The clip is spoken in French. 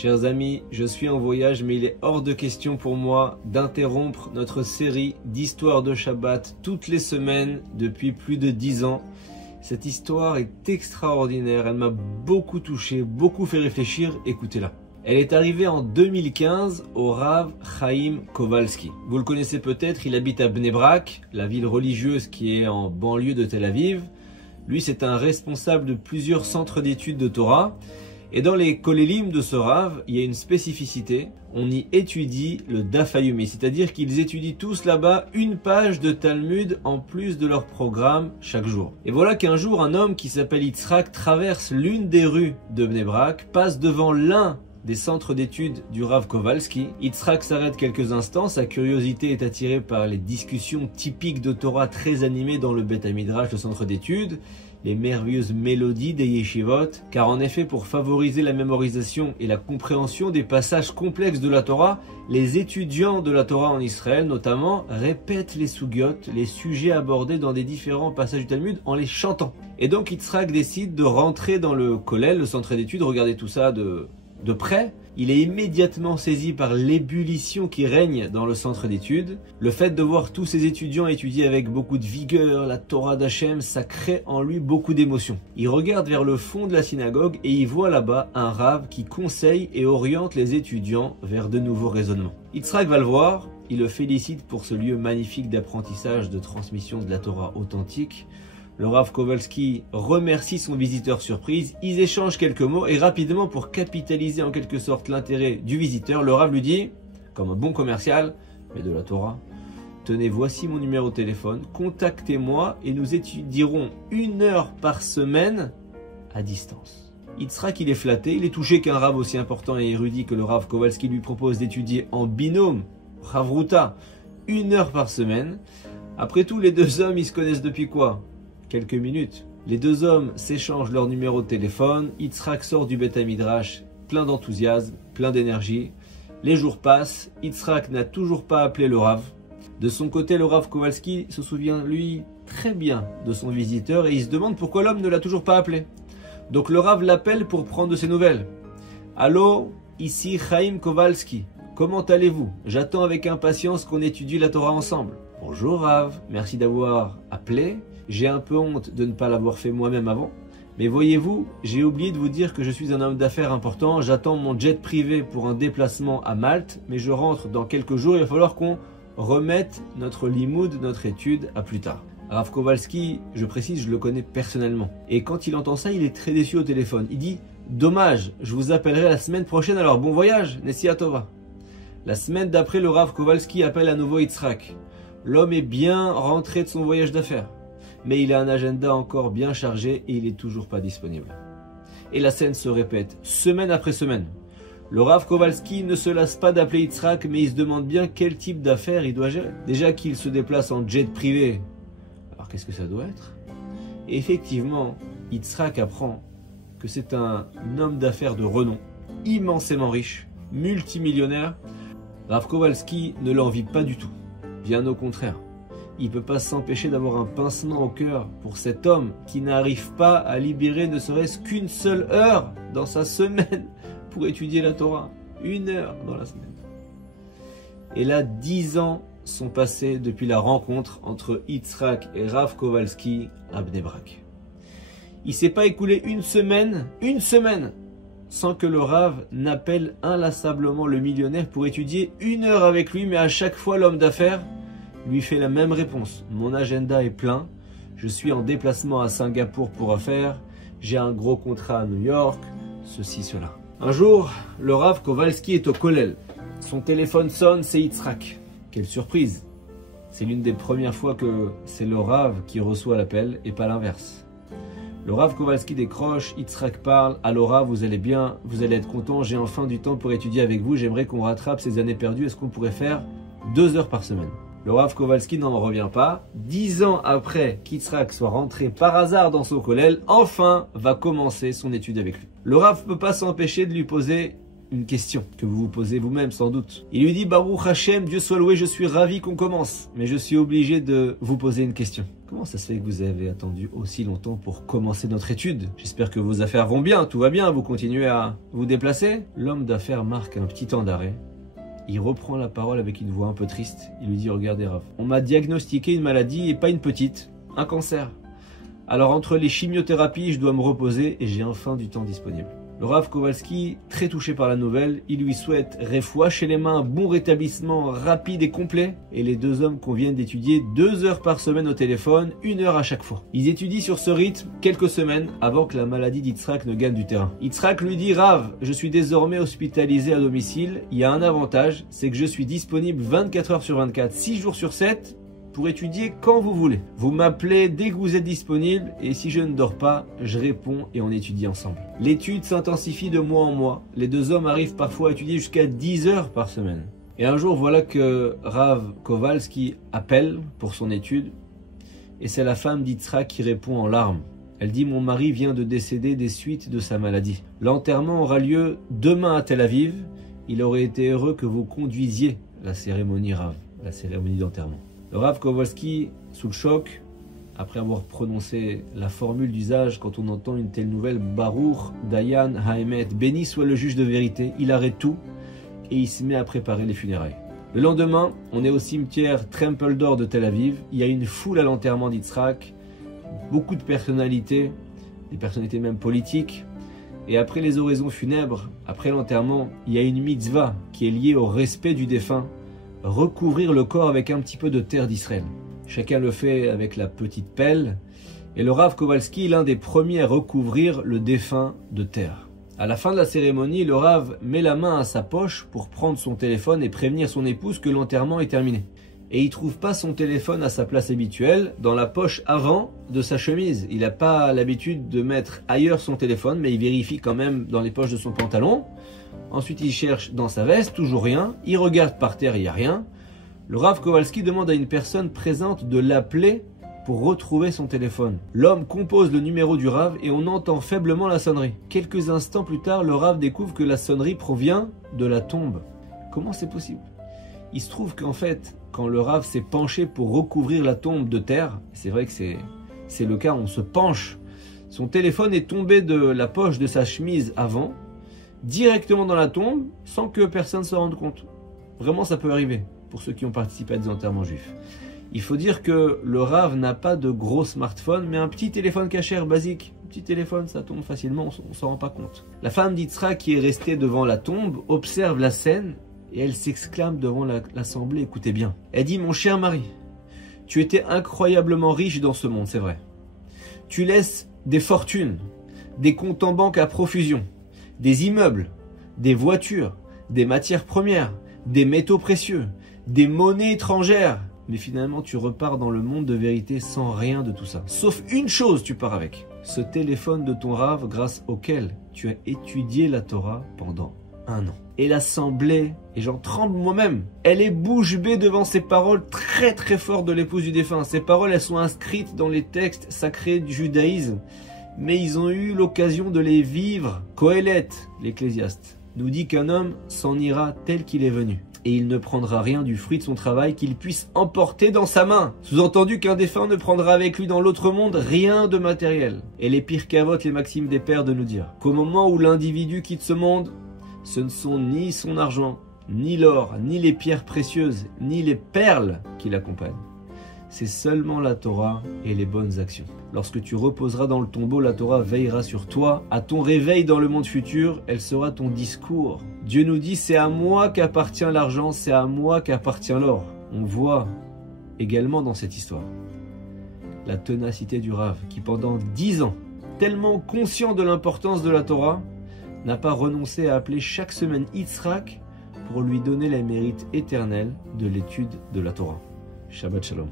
Chers amis, je suis en voyage, mais il est hors de question pour moi d'interrompre notre série d'histoires de Shabbat toutes les semaines depuis plus de 10 ans. Cette histoire est extraordinaire, elle m'a beaucoup touché, beaucoup fait réfléchir, écoutez-la. Elle est arrivée en 2015 au Rav Chaim Kowalski. Vous le connaissez peut-être, il habite à Bnei Brak, la ville religieuse qui est en banlieue de Tel Aviv. Lui, c'est un responsable de plusieurs centres d'études de Torah. Et dans les kolélim de ce Rav, il y a une spécificité. On y étudie le Daf Yomi, c'est-à-dire qu'ils étudient tous là-bas une page de Talmud en plus de leur programme chaque jour. Et voilà qu'un jour, un homme qui s'appelle Yitzhak traverse l'une des rues de Bnei Brak, passe devant l'un des centres d'études du Rav Kowalski. Yitzhak s'arrête quelques instants, sa curiosité est attirée par les discussions typiques de Torah très animées dans le Beth Midrash, le centre d'études, les merveilleuses mélodies des yeshivot, car en effet, pour favoriser la mémorisation et la compréhension des passages complexes de la Torah, les étudiants de la Torah en Israël, notamment, répètent les sugyot, les sujets abordés dans des différents passages du Talmud, en les chantant. Et donc Yitzhak décide de rentrer dans le kollel, le centre d'études, regarder tout ça de près. Il est immédiatement saisi par l'ébullition qui règne dans le centre d'études. Le fait de voir tous ces étudiants étudier avec beaucoup de vigueur la Torah d'Hachem, ça crée en lui beaucoup d'émotions. Il regarde vers le fond de la synagogue et il voit là-bas un Rav qui conseille et oriente les étudiants vers de nouveaux raisonnements. Yitzhak va le voir, il le félicite pour ce lieu magnifique d'apprentissage, de transmission de la Torah authentique. Le Rav Kowalski remercie son visiteur surprise, ils échangent quelques mots et rapidement, pour capitaliser en quelque sorte l'intérêt du visiteur, le Rav lui dit, comme un bon commercial, mais de la Torah, tenez, voici mon numéro de téléphone, contactez-moi et nous étudierons 1 heure par semaine à distance. Yitzhak, il est flatté, il est touché qu'un Rav aussi important et érudit que le Rav Kowalski lui propose d'étudier en binôme, Ravruta, 1 heure par semaine. Après tout, les deux hommes, ils se connaissent depuis quoi ? Quelques minutes. Les deux hommes s'échangent leur numéro de téléphone. Yitzhak sort du Beth Midrash plein d'enthousiasme, plein d'énergie. Les jours passent. Yitzhak n'a toujours pas appelé le Rav. De son côté, le Rav Kowalski se souvient, lui, très bien de son visiteur et il se demande pourquoi l'homme ne l'a toujours pas appelé. Donc le Rav l'appelle pour prendre de ses nouvelles. Allô, ici Chaim Kowalski. Comment allez-vous? J'attends avec impatience qu'on étudie la Torah ensemble. Bonjour Rav, merci d'avoir appelé. J'ai un peu honte de ne pas l'avoir fait moi-même avant. Mais voyez-vous, j'ai oublié de vous dire que je suis un homme d'affaires important. J'attends mon jet privé pour un déplacement à Malte. Mais je rentre dans quelques jours. Il va falloir qu'on remette notre limoud, notre étude, à plus tard. Rav Kowalski, je précise, je le connais personnellement. Et quand il entend ça, il est très déçu au téléphone. Il dit « Dommage, je vous appellerai la semaine prochaine, alors bon voyage, Nessia Tova ». La semaine d'après, le Rav Kowalski appelle à nouveau Yitzhak. L'homme est bien rentré de son voyage d'affaires. Mais il a un agenda encore bien chargé et il n'est toujours pas disponible. Et la scène se répète, semaine après semaine. Le Rav Kowalski ne se lasse pas d'appeler Yitzhak, mais il se demande bien quel type d'affaires il doit gérer. Déjà qu'il se déplace en jet privé, alors qu'est-ce que ça doit être? Et effectivement, Yitzhak apprend que c'est un homme d'affaires de renom, immensément riche, multimillionnaire. Rav Kowalski ne l'envie pas du tout, bien au contraire. Il ne peut pas s'empêcher d'avoir un pincement au cœur pour cet homme qui n'arrive pas à libérer ne serait-ce qu'une seule heure dans sa semaine pour étudier la Torah. 1 heure dans la semaine. Et là, 10 ans sont passés depuis la rencontre entre Yitzhak et Rav Kowalski à Bnei Brak. Il ne s'est pas écoulé une semaine, sans que le Rav n'appelle inlassablement le millionnaire pour étudier 1 heure avec lui, mais à chaque fois l'homme d'affaires lui fait la même réponse. Mon agenda est plein, je suis en déplacement à Singapour pour affaires, j'ai un gros contrat à New York, ceci, cela. Un jour, le Rav Kowalski est au kollel. Son téléphone sonne, c'est Yitzhak. Quelle surprise! C'est l'une des premières fois que c'est le Rav qui reçoit l'appel et pas l'inverse. Le Rav Kowalski décroche, Yitzhak parle. Allô Rav, vous allez bien? Vous allez être content, j'ai enfin du temps pour étudier avec vous, j'aimerais qu'on rattrape ces années perdues, est-ce qu'on pourrait faire 2 heures par semaine? Le Rav Kowalski n'en revient pas. 10 ans après qu'Yitzhak soit rentré par hasard dans son kollel, enfin va commencer son étude avec lui. Le Rav ne peut pas s'empêcher de lui poser une question que vous vous posez vous-même sans doute. Il lui dit, Baruch Hashem, Dieu soit loué, je suis ravi qu'on commence, mais je suis obligé de vous poser une question. Comment ça se fait que vous avez attendu aussi longtemps pour commencer notre étude? J'espère que vos affaires vont bien, tout va bien, vous continuez à vous déplacer? L'homme d'affaires marque un petit temps d'arrêt. Il reprend la parole avec une voix un peu triste. Il lui dit, regardez Rav, on m'a diagnostiqué une maladie et pas une petite, un cancer. Alors entre les chimiothérapies, je dois me reposer et j'ai enfin du temps disponible. Le Rav Kowalski, très touché par la nouvelle, il lui souhaite refoua chez les mains, bon rétablissement rapide et complet. Et les deux hommes conviennent d'étudier 2 heures par semaine au téléphone, 1 heure à chaque fois. Ils étudient sur ce rythme quelques semaines avant que la maladie d'Yitzhak ne gagne du terrain. Yitzhak lui dit, Rav, je suis désormais hospitalisé à domicile. Il y a un avantage, c'est que je suis disponible 24 heures sur 24, 6 jours sur 7. Pour étudier quand vous voulez. Vous m'appelez dès que vous êtes disponible et si je ne dors pas, je réponds et on étudie ensemble. L'étude s'intensifie de mois en mois. Les deux hommes arrivent parfois à étudier jusqu'à 10 heures par semaine. Et un jour, voilà que Rav Kowalski appelle pour son étude et c'est la femme d'Yitzhak qui répond en larmes. Elle dit, mon mari vient de décéder des suites de sa maladie. L'enterrement aura lieu demain à Tel Aviv. Il aurait été heureux que vous conduisiez la cérémonie Rav, la cérémonie d'enterrement. Le Rav Kowalski, sous le choc, après avoir prononcé la formule d'usage quand on entend une telle nouvelle, Baruch Dayan Haemet, béni soit le juge de vérité, il arrête tout et il se met à préparer les funérailles. Le lendemain, on est au cimetière Trumpeldor de Tel Aviv, il y a une foule à l'enterrement d'Yitzhak, beaucoup de personnalités, des personnalités même politiques, et après les oraisons funèbres, après l'enterrement, il y a une mitzvah qui est liée au respect du défunt, recouvrir le corps avec un petit peu de terre d'Israël. Chacun le fait avec la petite pelle et le Rav Kowalski est l'un des premiers à recouvrir le défunt de terre. À la fin de la cérémonie, le Rav met la main à sa poche pour prendre son téléphone et prévenir son épouse que l'enterrement est terminé. Et il trouve pas son téléphone à sa place habituelle, dans la poche avant de sa chemise. Il n'a pas l'habitude de mettre ailleurs son téléphone, mais il vérifie quand même dans les poches de son pantalon. Ensuite, il cherche dans sa veste, toujours rien. Il regarde par terre, il n'y a rien. Le Rav Kowalski demande à une personne présente de l'appeler pour retrouver son téléphone. L'homme compose le numéro du Rav et on entend faiblement la sonnerie. Quelques instants plus tard, le Rav découvre que la sonnerie provient de la tombe. Comment c'est possible? Il se trouve qu'en fait, quand le Rav s'est penché pour recouvrir la tombe de terre, c'est vrai que c'est le cas, on se penche, son téléphone est tombé de la poche de sa chemise avant, directement dans la tombe, sans que personne se rende compte. Vraiment, ça peut arriver, pour ceux qui ont participé à des enterrements juifs. Il faut dire que le Rav n'a pas de gros smartphone, mais un petit téléphone cachère basique. Un petit téléphone, ça tombe facilement, on s'en rend pas compte. La femme d'Yitzhak, qui est restée devant la tombe, observe la scène, et elle s'exclame devant l'assemblée, écoutez bien. Elle dit, mon cher mari, tu étais incroyablement riche dans ce monde, c'est vrai. Tu laisses des fortunes, des comptes en banque à profusion, des immeubles, des voitures, des matières premières, des métaux précieux, des monnaies étrangères. Mais finalement, tu repars dans le monde de vérité sans rien de tout ça. Sauf une chose, tu pars avec. Ce téléphone de ton Rav, grâce auquel tu as étudié la Torah pendant 1 an. Et l'assemblée, et j'en tremble moi-même, elle est bouche bée devant ces paroles très très fortes de l'épouse du défunt. Ces paroles, elles sont inscrites dans les textes sacrés du judaïsme, mais ils ont eu l'occasion de les vivre. Kohelet, l'ecclésiaste, nous dit qu'un homme s'en ira tel qu'il est venu, et il ne prendra rien du fruit de son travail qu'il puisse emporter dans sa main. Sous-entendu qu'un défunt ne prendra avec lui dans l'autre monde rien de matériel. Et les pires cavotes, les maximes des pères de nous dire qu'au moment où l'individu quitte ce monde, ce ne sont ni son argent, ni l'or, ni les pierres précieuses, ni les perles qui l'accompagnent. C'est seulement la Torah et les bonnes actions. Lorsque tu reposeras dans le tombeau, la Torah veillera sur toi. À ton réveil dans le monde futur, elle sera ton discours. Dieu nous dit, c'est à moi qu'appartient l'argent, c'est à moi qu'appartient l'or. On voit également dans cette histoire la ténacité du Rav, qui pendant 10 ans, tellement conscient de l'importance de la Torah, n'a pas renoncé à appeler chaque semaine Yitzhak pour lui donner les mérites éternels de l'étude de la Torah. Shabbat Shalom.